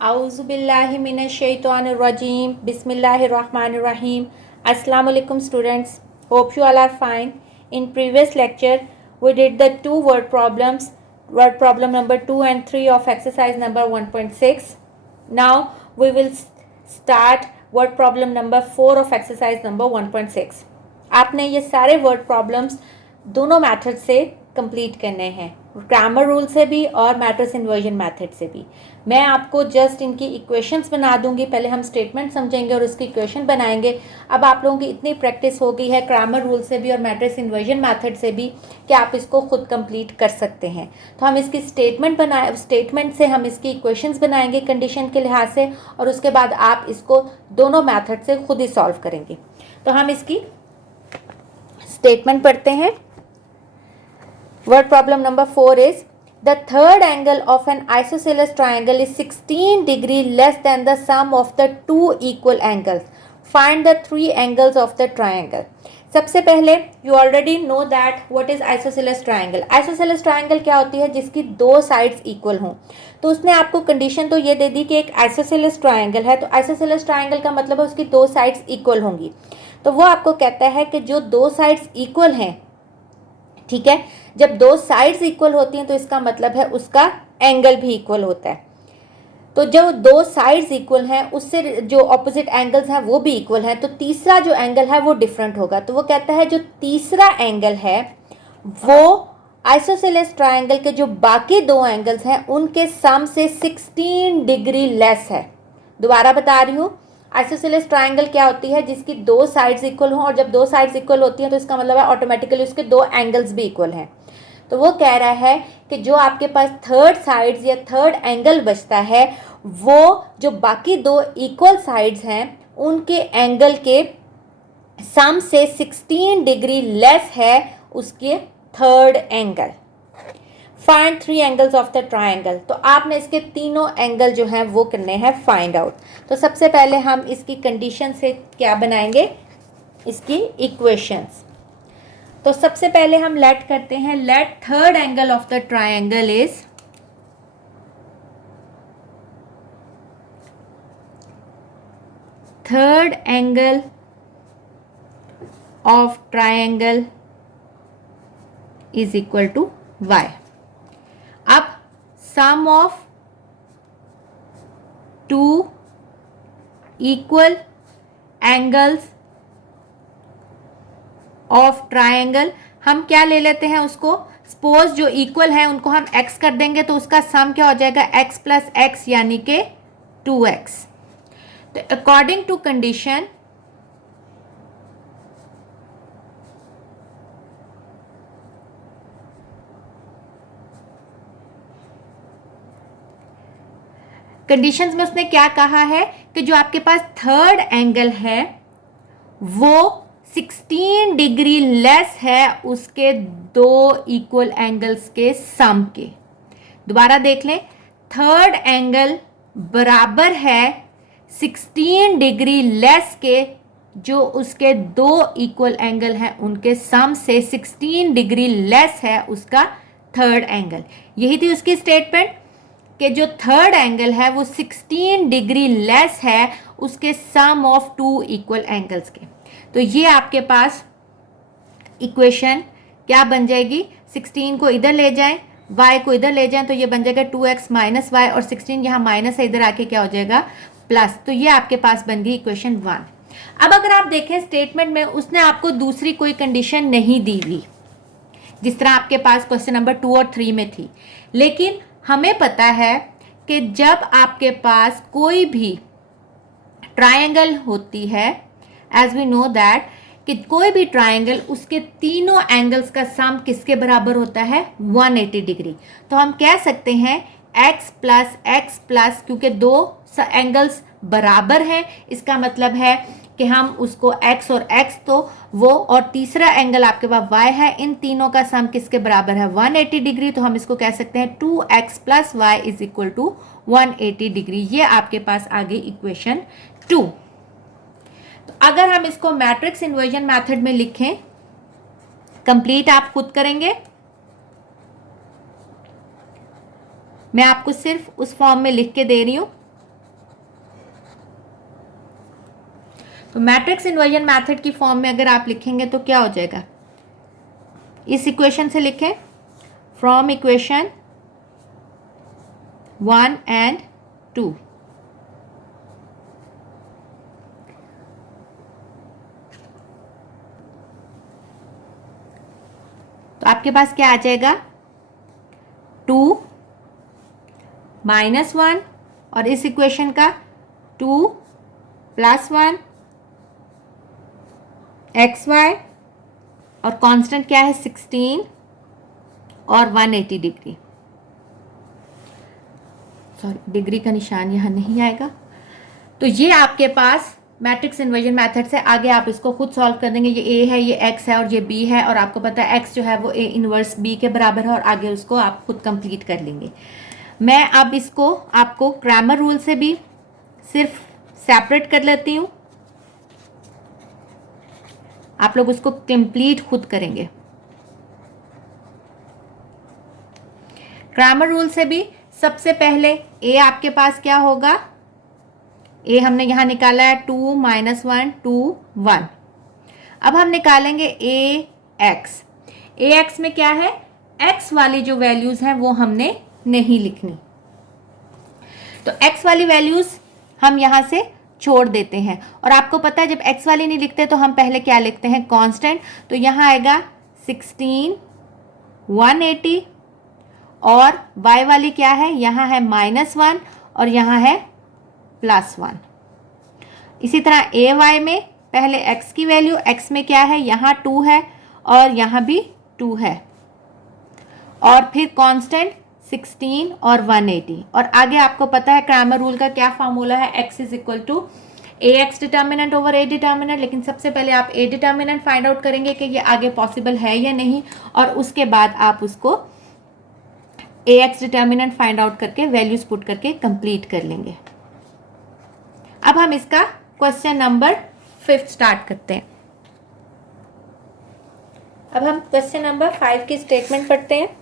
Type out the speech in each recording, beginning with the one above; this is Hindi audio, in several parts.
Auzubillahiminash-shaytanir-rajim. Bismillahir-rahmanir-rahim. Assalamu alaikum students. Hope you all are fine. In previous lecture, we did the two word problems, word problem number 2 and 3 of exercise number 1.6. Now we will start word problem number 4 of exercise number 1.6. आपने ये सारे word problems दोनों मेथड से कंप्लीट करने हैं, ग्रामर रूल से भी और मैट्रिक्स इन्वर्जन मेथड से भी। मैं आपको जस्ट इनकी इक्वेशंस बना दूंगी, पहले हम स्टेटमेंट समझेंगे और उसकी इक्वेशन बनाएंगे। अब आप लोगों की इतनी प्रैक्टिस हो गई है ग्रामर रूल से भी और मैट्रिक्स इन्वर्जन मेथड से भी कि आप इसको खुद कंप्लीट कर सकते हैं। तो हम इसकी स्टेटमेंट से हम इसकी इक्वेशंस बनाएंगे कंडीशन के लिहाज से, और उसके बाद आप इसको दोनों मैथड से खुद ही सॉल्व करेंगे। तो हम इसकी स्टेटमेंट पढ़ते हैं। Word problem number 4 is the third angle of an isosceles triangle is 16 degree less than the sum of the two equal angles. Find the three angles of the triangle. सबसे पहले you already know that what is isosceles triangle. Isosceles triangle क्या होती है? जिसकी दो साइड्स इक्वल हों। तो उसने आपको कंडीशन तो ये दे दी कि एक isosceles triangle है, तो isosceles triangle का मतलब है उसकी दो साइड्स इक्वल होंगी। तो वो आपको कहता है कि जो दो साइड्स इक्वल हैं, ठीक है, जब दो साइड्स इक्वल होती हैं तो इसका मतलब है उसका एंगल भी इक्वल होता है। तो जो दो साइड्स इक्वल हैं उससे जो ऑपोजिट एंगल्स हैं वो भी इक्वल हैं, तो तीसरा जो एंगल है वो डिफरेंट होगा। तो वो कहता है जो तीसरा एंगल है वो आइसोसेलेस ट्रायंगल के जो बाकी दो एंगल्स हैं उनके सम से 16 डिग्री लेस है। दोबारा बता रही हूँ, आइसोसेलेस ट्रायंगल क्या होती है? जिसकी दो साइड्स इक्वल हों, और जब दो साइड्स इक्वल होती हैं तो इसका मतलब है ऑटोमेटिकली उसके दो एंगल्स भी इक्वल हैं। तो वो कह रहा है कि जो आपके पास थर्ड साइड्स या थर्ड एंगल बचता है वो जो बाकी दो इक्वल साइड्स हैं उनके एंगल के सम से 16 डिग्री लेस है उसके third angle. Find three angles of the triangle. तो आपने इसके तीनों एंगल जो हैं वो करने हैं फाइंड आउट। तो सबसे पहले हम इसकी कंडीशन से क्या बनाएंगे, इसकी इक्वेशंस। तो सबसे पहले हम लेट करते हैं, let third angle of the triangle is third angle of triangle is equal to y। अब sum of two equal angles of triangle, हम क्या ले लेते हैं उसको, सपोज जो इक्वल है उनको हम x कर देंगे तो उसका सम क्या हो जाएगा, x प्लस एक्स यानी कि 2x। तो अकॉर्डिंग टू कंडीशन कंडीशंस में उसने क्या कहा है कि जो आपके पास थर्ड एंगल है वो 16 डिग्री लेस है उसके दो इक्वल एंगल्स के सम के। दोबारा देख लें, थर्ड एंगल बराबर है 16 डिग्री लेस के जो उसके दो इक्वल एंगल हैं उनके सम से 16 डिग्री लेस है उसका थर्ड एंगल। यही थी उसकी स्टेटमेंट कि जो थर्ड एंगल है वो 16 डिग्री लेस है उसके सम ऑफ टू इक्वल एंगल्स के। तो ये आपके पास इक्वेशन क्या बन जाएगी, 16 को इधर ले जाएं, y को इधर ले जाएं, तो ये बन जाएगा 2x माइनस वाई, और 16 यहाँ माइनस है, इधर आके क्या हो जाएगा प्लस। तो ये आपके पास बन गई इक्वेशन 1। अब अगर आप देखें स्टेटमेंट में उसने आपको दूसरी कोई कंडीशन नहीं दी हुई, जिस तरह आपके पास क्वेश्चन नंबर 2 और 3 में थी। लेकिन हमें पता है कि जब आपके पास कोई भी ट्रायंगल होती है, एज वी नो दैट कि कोई भी ट्रायंगल उसके तीनों एंगल्स का सम किसके बराबर होता है, 180 डिग्री। तो हम कह सकते हैं x प्लस, क्योंकि दो एंगल्स बराबर हैं इसका मतलब है कि हम उसको x और x तो वो, और तीसरा एंगल आपके पास y है, इन तीनों का सम किसके बराबर है 180 डिग्री। तो हम इसको कह सकते हैं 2x plus y is equal to 180 degree. ये आपके पास आ गई इक्वेशन 2। तो अगर हम इसको मैट्रिक्स इन्वर्जन मेथड में लिखें, कंप्लीट आप खुद करेंगे, मैं आपको सिर्फ उस फॉर्म में लिख के दे रही हूं। तो मैट्रिक्स इन्वर्जन मेथड की फॉर्म में अगर आप लिखेंगे तो क्या हो जाएगा, इस इक्वेशन से लिखें, फ्रॉम इक्वेशन 1 and 2। तो आपके पास क्या आ जाएगा, 2 -1 और इस इक्वेशन का 2 + 1 xy और कांस्टेंट क्या है 16 और 180 डिग्री। सॉरी, डिग्री का निशान यहाँ नहीं आएगा। तो ये आपके पास मैट्रिक्स इन्वर्जन मेथड से, आगे आप इसको खुद सॉल्व कर देंगे। ये a है, ये x है और ये b है, और आपको पता है x जो है वो a इनवर्स b के बराबर है, और आगे उसको आप खुद कंप्लीट कर लेंगे। मैं अब इसको आपको क्रैमर रूल से भी सिर्फ सेपरेट कर लेती हूँ, आप लोग उसको कंप्लीट खुद करेंगे। क्रैमर रूल से भी सबसे पहले a आपके पास क्या होगा, a हमने यहां निकाला है 2 - 1 2 1। अब हम निकालेंगे ax में क्या है, x वाली जो वैल्यूज हैं वो हमने नहीं लिखनी, तो x वाली वैल्यूज हम यहां से छोड़ देते हैं। और आपको पता है जब x वाली नहीं लिखते तो हम पहले क्या लिखते हैं, कांस्टेंट। तो यहां आएगा 16 180 और y वाली क्या है, यहाँ है -1 और यहाँ है +1। इसी तरह ay में पहले x की वैल्यू, x में क्या है, यहाँ 2 है और यहाँ भी 2 है, और फिर कांस्टेंट 16 और 180। और आगे आपको पता है क्रैमर रूल का क्या फार्मूला है, x = ax determinant over a determinant. लेकिन सबसे पहले आप a डिटर्मिनेंट फाइंड आउट करेंगे कि ये आगे पॉसिबल है या नहीं, और उसके बाद आप उसको ax डिटर्मिनेंट फाइंड आउट करके वैल्यूज पुट करके कंप्लीट कर लेंगे। अब हम इसका क्वेश्चन नंबर 5 स्टार्ट करते हैं। अब हम क्वेश्चन नंबर 5 की स्टेटमेंट पढ़ते हैं।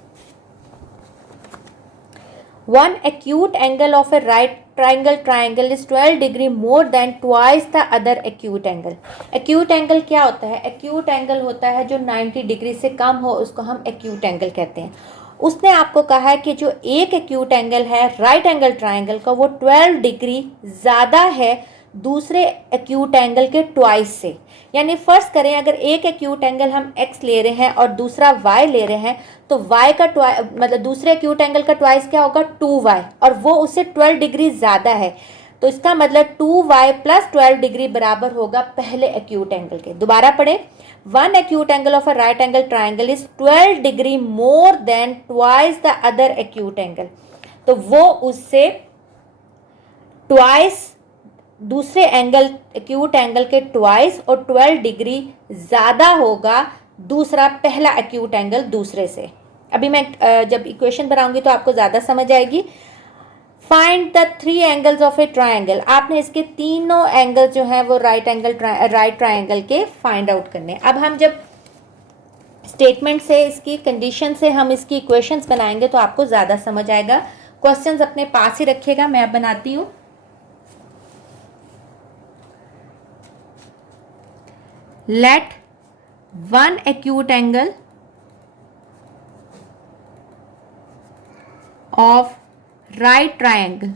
One acute angle of a right triangle is 12 degree more than twice the other acute angle। acute angle क्या होता है, acute angle होता है जो 90 डिग्री से कम हो, उसको हम acute angle कहते हैं। उसने आपको कहा है कि जो एक एक्यूट एंगल है राइट एंगल ट्राइंगल का, वो 12 डिग्री ज़्यादा है दूसरे एक्यूट एंगल के ट्वाइस से। यानी फर्स्ट करें, अगर एक एक्यूट एंगल हम x ले रहे हैं और दूसरा y ले रहे हैं, तो y का मतलब दूसरे एक्यूट एंगल का ट्वाइस क्या होगा, 2y, और वो उससे 12 डिग्री ज़्यादा है। तो इसका मतलब 2y + 12 डिग्री बराबर होगा पहले एक्यूट एंगल के। दोबारा पढ़ें, one acute angle of a right angle triangle is 12 degree more than twice the other acute angle. तो वो उससे ट्वाइस, दूसरे एंगल एक्यूट एंगल के ट्वाइस और 12 डिग्री ज़्यादा होगा दूसरा पहला एक्यूट एंगल दूसरे से। अभी मैं जब इक्वेशन बनाऊंगी तो आपको ज़्यादा समझ आएगी। Find the 3 angles of A triangle. आपने इसके तीनों एंगल जो हैं वो राइट ट्राइंगल के फाइंड आउट करने। अब हम जब स्टेटमेंट से, इसकी कंडीशन से हम इसकी इक्वेशंस बनाएंगे तो आपको ज़्यादा समझ आएगा। क्वेश्चंस अपने पास ही रखिएगा, मैं अब बनाती हूँ। Let one acute angle of right triangle,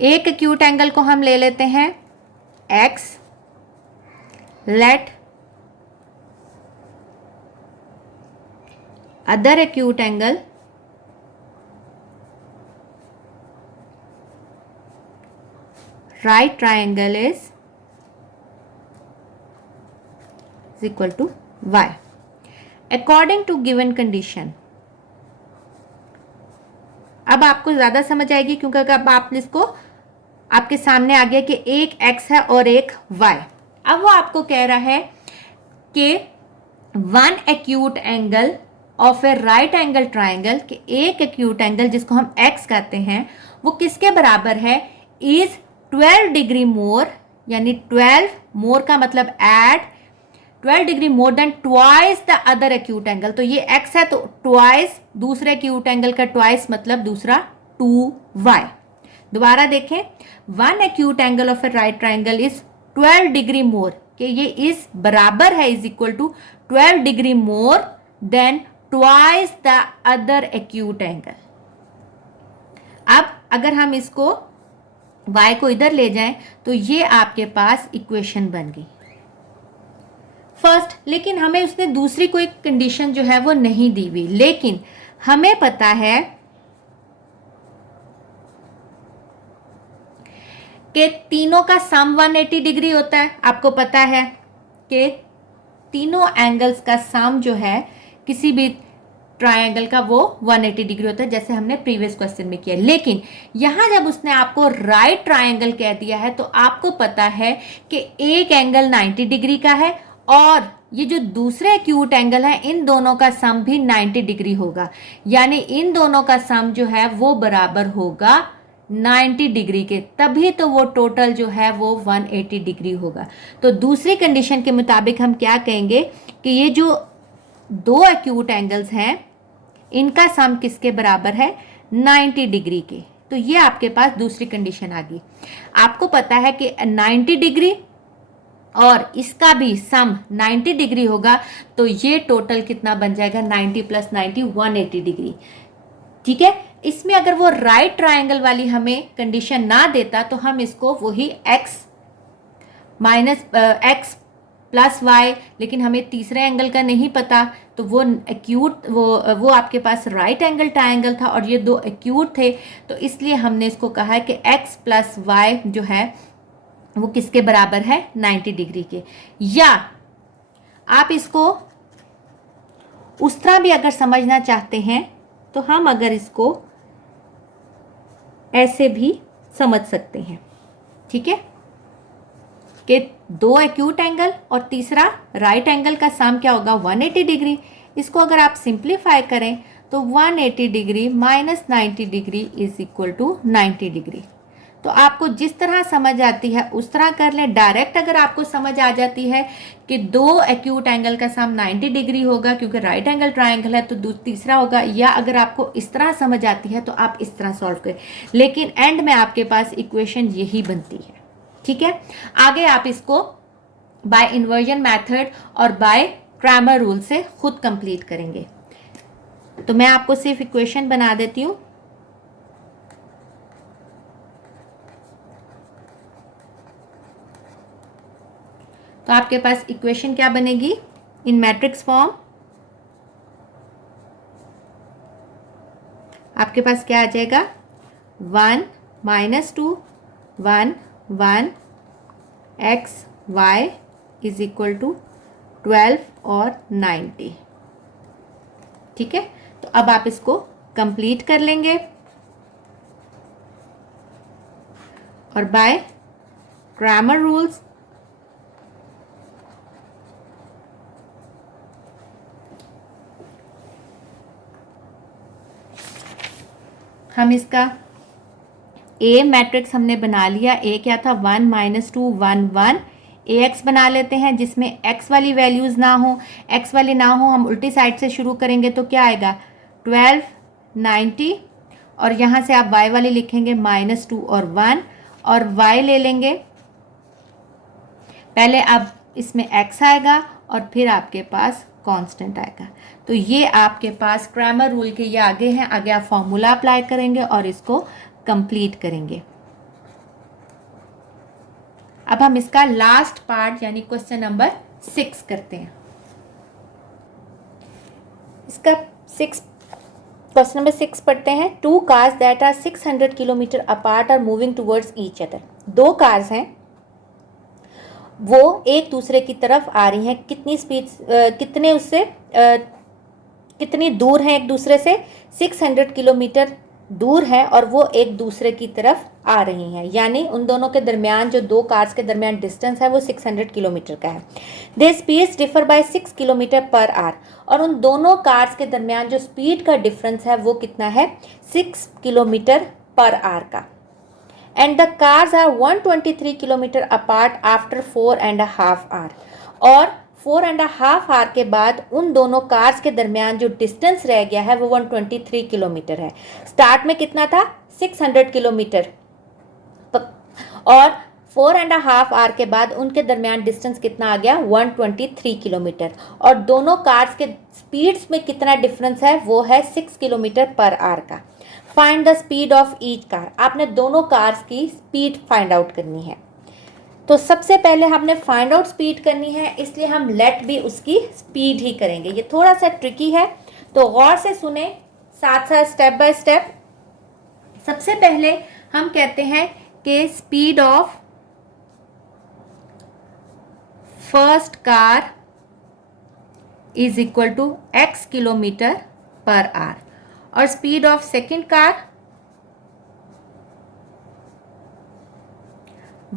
एक एक्यूट एंगल को हम ले लेते हैं x, let other acute angle right triangle is equal to y according to given condition. अब आपको ज़्यादा समझ आएगी क्योंकि अब आपने इसको आपके सामने आ गया कि एक x है और एक y। अब वो आपको कह रहा है कि one acute angle of a right angle triangle, कि एक एक्यूट एंगल जिसको हम x कहते हैं वो किसके बराबर है, इज 12 डिग्री मोर, यानी 12 मोर का मतलब at 12 degree more than twice the other acute angle. तो ये x है तो ट्वाइस दूसरे एक्यूट एंगल का ट्वाइस मतलब दूसरा 2y दोबारा देखें, one acute angle of a right triangle is 12 degree more, कि ये इस बराबर है, is equal to 12 degree more than twice the other acute angle. अब अगर हम इसको y को इधर ले जाएं तो ये आपके पास इक्वेशन बन गई फर्स्ट। लेकिन हमें उसने दूसरी कोई कंडीशन जो है वो नहीं दी हुई, लेकिन हमें पता है कि तीनों का सम 180 डिग्री होता है। आपको पता है कि तीनों एंगल्स का सम जो है किसी भी ट्रायंगल का वो 180 डिग्री होता है, जैसे हमने प्रीवियस क्वेश्चन में किया। लेकिन यहां जब उसने आपको राइट ट्रायंगल कह दिया है तो आपको पता है कि एक एंगल 90 डिग्री का है और ये जो दूसरे एक्यूट एंगल है इन दोनों का सम भी 90 डिग्री होगा, यानी इन दोनों का सम जो है वो बराबर होगा 90 डिग्री के, तभी तो वो टोटल जो है वो 180 डिग्री होगा। तो दूसरी कंडीशन के मुताबिक हम क्या कहेंगे कि ये जो दो एक्यूट एंगल्स हैं इनका सम किसके बराबर है, 90 डिग्री के। तो ये आपके पास दूसरी कंडीशन आ गई। आपको पता है कि 90 डिग्री और इसका भी सम 90 डिग्री होगा, तो ये टोटल कितना बन जाएगा, 90 प्लस 90 180 डिग्री। ठीक है, इसमें अगर वो राइट ट्रायंगल वाली हमें कंडीशन ना देता तो हम इसको वही x minus x plus y, लेकिन हमें तीसरे एंगल का नहीं पता, तो वो एक्यूट वो आपके पास राइट एंगल ट्रायंगल था और ये दो एक्यूट थे, तो इसलिए हमने इसको कहा है कि x प्लस वाई जो है वो किसके बराबर है, 90 डिग्री के। या आप इसको उस तरह भी अगर समझना चाहते हैं तो हम अगर इसको ऐसे भी समझ सकते हैं, ठीक है, कि दो एक्यूट एंगल और तीसरा राइट एंगल का सम क्या होगा, 180 डिग्री। इसको अगर आप सिंप्लीफाई करें तो 180 degree minus 90 degree is equal to 90 degree. तो आपको जिस तरह समझ आती है उस तरह कर लें। डायरेक्ट अगर आपको समझ आ जाती है कि दो एक्यूट एंगल का सम 90 डिग्री होगा क्योंकि राइट एंगल ट्रायंगल है तो तीसरा होगा, या अगर आपको इस तरह समझ आती है तो आप इस तरह सॉल्व करें, लेकिन एंड में आपके पास इक्वेशन यही बनती है। ठीक है, आगे आप इसको बाय इन्वर्जन मेथड और बाय क्रैमर रूल से खुद कंप्लीट करेंगे। तो मैं आपको सिर्फ इक्वेशन बना देती हूँ। तो आपके पास इक्वेशन क्या बनेगी इन मैट्रिक्स फॉर्म, आपके पास क्या आ जाएगा, 1 minus 2 1 1 x y is equal to 12 और 90। ठीक है, तो अब आप इसको कंप्लीट कर लेंगे और बाय क्रैमर रूल्स हम इसका ए मैट्रिक्स हमने बना लिया। ए क्या था, 1 माइनस 2 1 1। AX बना लेते हैं जिसमें x वाली वैल्यूज़ ना हो, x वाली ना हो, हम उल्टी साइड से शुरू करेंगे तो क्या आएगा, 12 90, और यहाँ से आप y वाली लिखेंगे -2 और 1, और y ले लेंगे पहले, अब इसमें x आएगा और फिर आपके पास कांस्टेंट आएगा। तो ये आपके पास क्रैमर रूल के ये आगे हैं, आगे आप फॉर्मूला अप्लाई करेंगे और इसको कंप्लीट करेंगे। अब हम इसका लास्ट पार्ट यानी क्वेश्चन नंबर 6 करते हैं। इसका क्वेश्चन नंबर 6 पढ़ते हैं। 2 cars that are 600 kilometre apart are moving towards each other. दो कार्स हैं, वो एक दूसरे की तरफ आ रही हैं। कितनी स्पीड, कितनी दूर हैं एक दूसरे से, 600 किलोमीटर दूर है और वो एक दूसरे की तरफ आ रही हैं, यानी उन दोनों के दरमियान, जो दो कार्स के दरमियान डिस्टेंस है वो 600 किलोमीटर का है। They speeds differ by 6 kilometre per hour, और उन दोनों कार्स के दरमियान जो स्पीड का डिफरेंस है वो कितना है, 6 किलोमीटर पर आवर का। And the cars are 123 kilometre apart after 4.5 hour, और 4.5 आवर के बाद उन दोनों कार्स के दरमियान जो डिस्टेंस रह गया है वो 123 किलोमीटर है। स्टार्ट में कितना था, 600 किलोमीटर, और 4.5 आवर के बाद उनके दरमियान डिस्टेंस कितना आ गया, 123 किलोमीटर। और दोनों कार्स के स्पीड्स में कितना डिफरेंस है, वो है 6 किलोमीटर पर आवर का। Find the speed of each car, आपने दोनों कार्स की स्पीड फाइंड आउट करनी है। तो सबसे पहले हमने फाइंड आउट स्पीड करनी है, इसलिए हम लेट भी उसकी स्पीड ही करेंगे। ये थोड़ा सा ट्रिकी है, तो गौर से सुने, साथ साथ स्टेप बाय स्टेप। सबसे पहले हम कहते हैं कि speed of first car is equal to x kilometre per hour, और speed of second car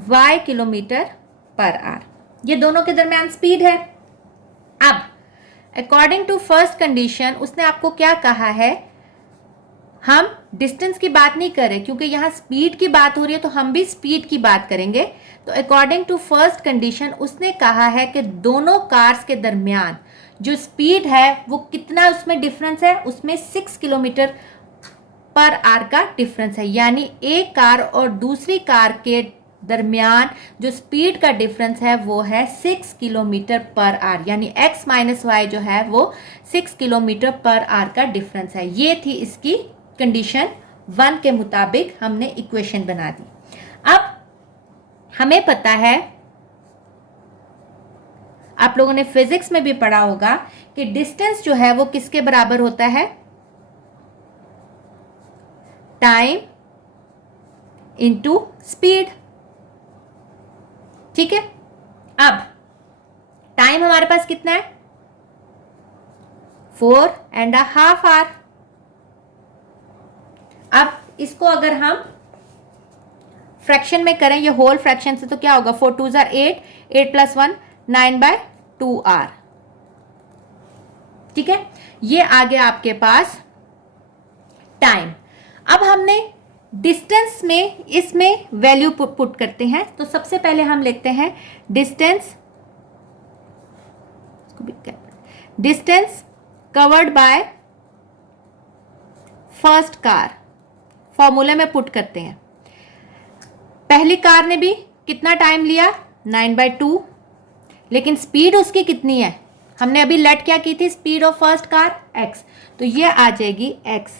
y kilometre per hour. ये दोनों के दरमियान स्पीड है। अब अकॉर्डिंग टू फर्स्ट कंडीशन उसने आपको क्या कहा है, हम डिस्टेंस की बात नहीं कर रहे, क्योंकि यहां स्पीड की बात हो रही है, तो हम भी स्पीड की बात करेंगे। तो अकॉर्डिंग टू फर्स्ट कंडीशन उसने कहा है कि दोनों कार्स के दरमियान जो स्पीड है वो कितना, उसमें डिफरेंस है, उसमें 6 किलोमीटर पर आवर का डिफरेंस है। यानी एक कार और दूसरी कार के दरमियान जो स्पीड का डिफरेंस है वो है 6 किलोमीटर पर आवर, यानी x माइनस वाई जो है वो 6 किलोमीटर पर आवर का डिफरेंस है। ये थी इसकी कंडीशन 1 के मुताबिक हमने इक्वेशन बना दी। अब हमें पता है, आप लोगों ने फिजिक्स में भी पढ़ा होगा कि डिस्टेंस जो है वो किसके बराबर होता है, टाइम इनटू स्पीड। ठीक है, अब टाइम हमारे पास कितना है, 4.5 आवर। अब इसको अगर हम फ्रैक्शन में करें, ये होल फ्रैक्शन से, तो क्या होगा, 4 2 जार 8, 8 + 1 9/2 आवर। ठीक है, ये आ गया आपके पास टाइम। अब हमने डिस्टेंस में इसमें वैल्यू पुट करते हैं। तो सबसे पहले हम लिखते हैं distance covered by first car, फॉर्मूले में पुट करते हैं। पहली कार ने भी कितना टाइम लिया, 9/2, लेकिन स्पीड उसकी कितनी है, हमने अभी लेट क्या की थी, speed of first car x, तो ये आ जाएगी x।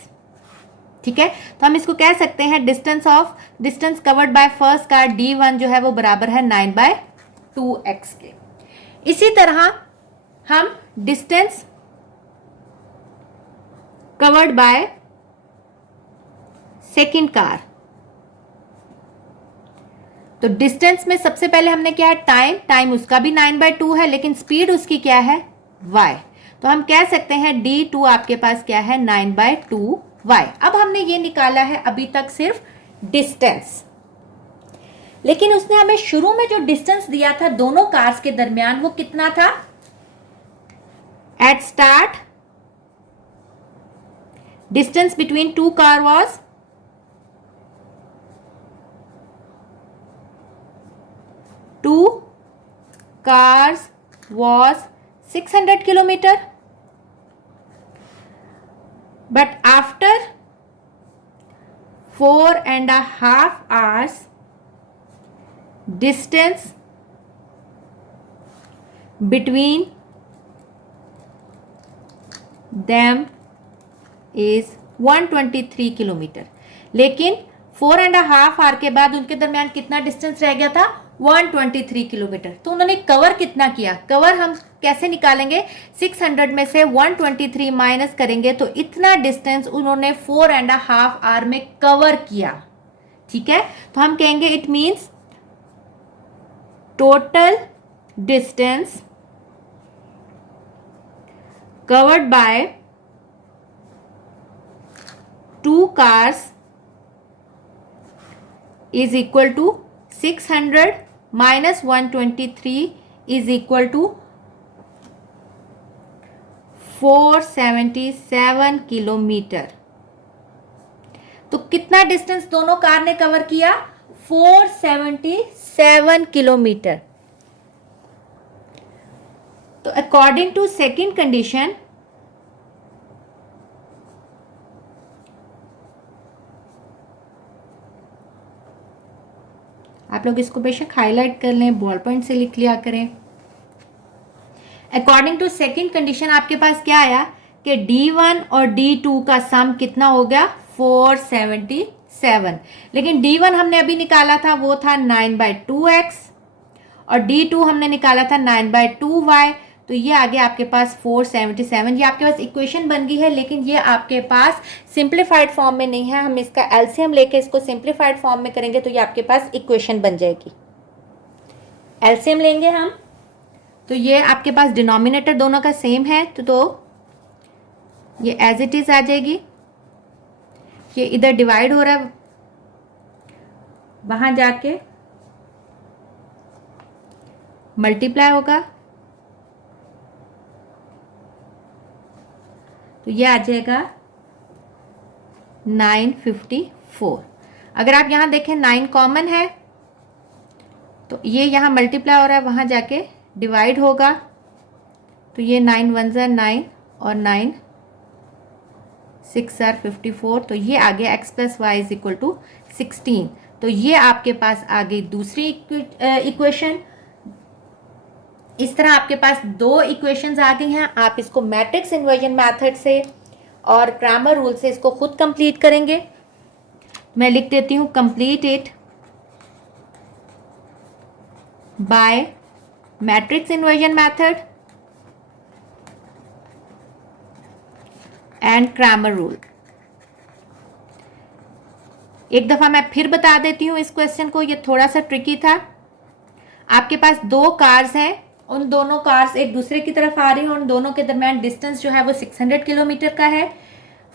ठीक है, तो हम इसको कह सकते हैं distance covered by first car d1 जो है वो बराबर है 9/2x के। इसी तरह हम distance covered by second car, तो डिस्टेंस में सबसे पहले हमने क्या है, टाइम उसका भी 9/2 है, लेकिन स्पीड उसकी क्या है, y। तो हम कह सकते हैं d2 आपके पास क्या है, 9/2y। अब हमने ये निकाला है अभी तक सिर्फ डिस्टेंस, लेकिन उसने हमें शुरू में जो डिस्टेंस दिया था दोनों कार्स के दरमियान वो कितना था, at start distance between two car was 600 kilometer, but after 4.5 hours distance between them is 123 kilometre. लेकिन 4.5 आवर के बाद उनके दरमियान कितना डिस्टेंस रह गया था, 123 किलोमीटर। तो उन्होंने कवर कितना किया, कवर हम कैसे निकालेंगे, 600 में से 123 माइनस करेंगे तो इतना डिस्टेंस उन्होंने 4.5 आवर में कवर किया। ठीक है, तो हम कहेंगे it means total distance covered by two cars is equal to 600 minus 123 is equal to 477 kilometre. तो कितना डिस्टेंस दोनों कार ने कवर किया, 477 किलोमीटर। तो अकॉर्डिंग टू सेकेंड कंडीशन आप लोग इसको बेशक हाईलाइट कर लें, बॉल पॉइंट से लिख लिया करें। अकॉर्डिंग टू सेकंड कंडीशन आपके पास क्या आया कि D1 और D2 का सम कितना हो गया 477, लेकिन D1 हमने अभी निकाला था वो था 9/2x और D2 हमने निकाला था 9/2y, तो ये आ गया आपके पास 477। ये आपके पास इक्वेशन बन गई है, लेकिन ये आपके पास सिंप्लीफाइड फॉर्म में नहीं है। हम इसका एलसीएम लेके इसको सिंप्लीफाइड फॉर्म में करेंगे तो ये आपके पास इक्वेशन बन जाएगी। एलसीएम लेंगे हम तो ये आपके पास डिनोमिनेटर दोनों का सेम है, तो ये एज इट इज आ जाएगी। ये इधर डिवाइड हो रहा है, वहां जाके मल्टीप्लाई होगा, तो ये आ जाएगा 954। अगर आप यहां देखें 9 कॉमन है तो ये यहां मल्टीप्लाई हो रहा है, वहां जाके डिवाइड होगा, तो ये 9 1 ज़ा 9 और 9 6 ज़ा 54, तो ये आ गया x + y = 16। तो ये आपके पास आ गई दूसरी इक्वेशन। इस तरह आपके पास 2 इक्वेशंस आ गई हैं। आप इसको मैट्रिक्स इन्वर्जन मेथड से और क्रैमर रूल से इसको खुद कंप्लीट करेंगे। मैं लिख देती हूँ, complete it by matrix inversion method and Cramer rule. एक दफा मैं फिर बता देती हूँ इस क्वेश्चन को, ये थोड़ा सा ट्रिकी था। आपके पास 2 कार्स हैं, उन दोनों कार्स एक दूसरे की तरफ आ रही हैं, उन दोनों के दरमियान डिस्टेंस जो है वो 600 किलोमीटर का है।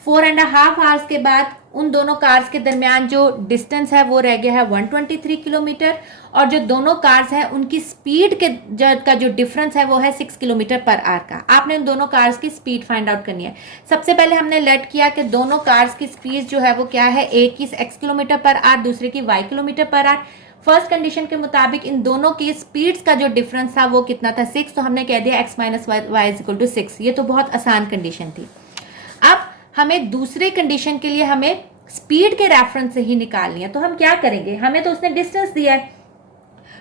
4.5 आवर्स के बाद उन दोनों कार्स के दरमियान जो डिस्टेंस है वो रह गया है 123 किलोमीटर, और जो दोनों कार्स हैं उनकी स्पीड का जो डिफरेंस है वो है 6 किलोमीटर पर आवर का। आपने उन दोनों कार्स की स्पीड फाइंड आउट करनी है। सबसे पहले हमने लेट किया कि दोनों कार्स की स्पीड जो है वो क्या है, एक की x किलोमीटर पर आवर, दूसरे की y kilometre per our. First condition के मुताबिक इन दोनों की स्पीड्स का जो डिफरेंस था वो कितना था 6, तो हमने कह दिया x - y = 6। ये तो बहुत आसान कंडीशन थी। अब हमें दूसरे कंडीशन के लिए हमें स्पीड के रेफरेंस से ही निकालनी है, तो हम क्या करेंगे, हमें तो उसने डिस्टेंस दिया है,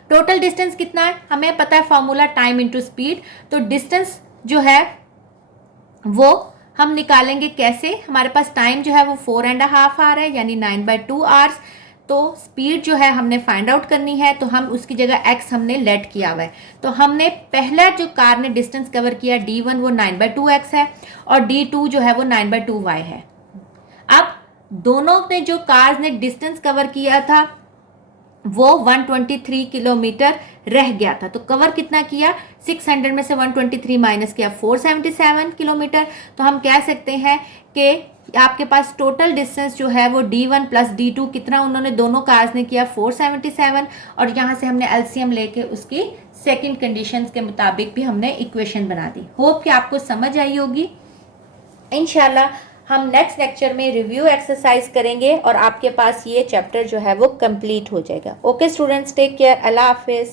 टोटल डिस्टेंस कितना है हमें पता है, फॉर्मूला टाइम इनटू स्पीड। तो डिस्टेंस जो है वो हम निकालेंगे कैसे, हमारे पास टाइम जो है वो 4.5 आवर है, यानी 9/2 आवर्स। तो स्पीड जो है हमने फाइंड आउट करनी है, तो हम उसकी जगह x हमने लेट किया हुआ है। तो हमने पहला जो कार ने डिस्टेंस कवर किया D1 वो 9/2x है और D2 जो है वो 9/2y है। अब दोनों ने जो कार्स ने डिस्टेंस कवर किया था वो 123 किलोमीटर रह गया था, तो कवर कितना किया, 600 में से 123 माइनस किया 477 किलोमीटर। तो हम कह सकते हैं कि आपके पास टोटल डिस्टेंस जो है वो D1 + D2 कितना उन्होंने दोनों कार्स ने किया 477, और यहाँ से हमने एलसीएम लेके उसकी सेकंड कंडीशंस के मुताबिक भी हमने इक्वेशन बना दी। होप कि आपको समझ आई होगी। इंशाल्लाह हम नेक्स्ट लेक्चर में रिव्यू एक्सरसाइज करेंगे और आपके पास ये चैप्टर जो है वो कंप्लीट हो जाएगा। ओके स्टूडेंट्स, टेक केयर, अल्लाह हाफिज़।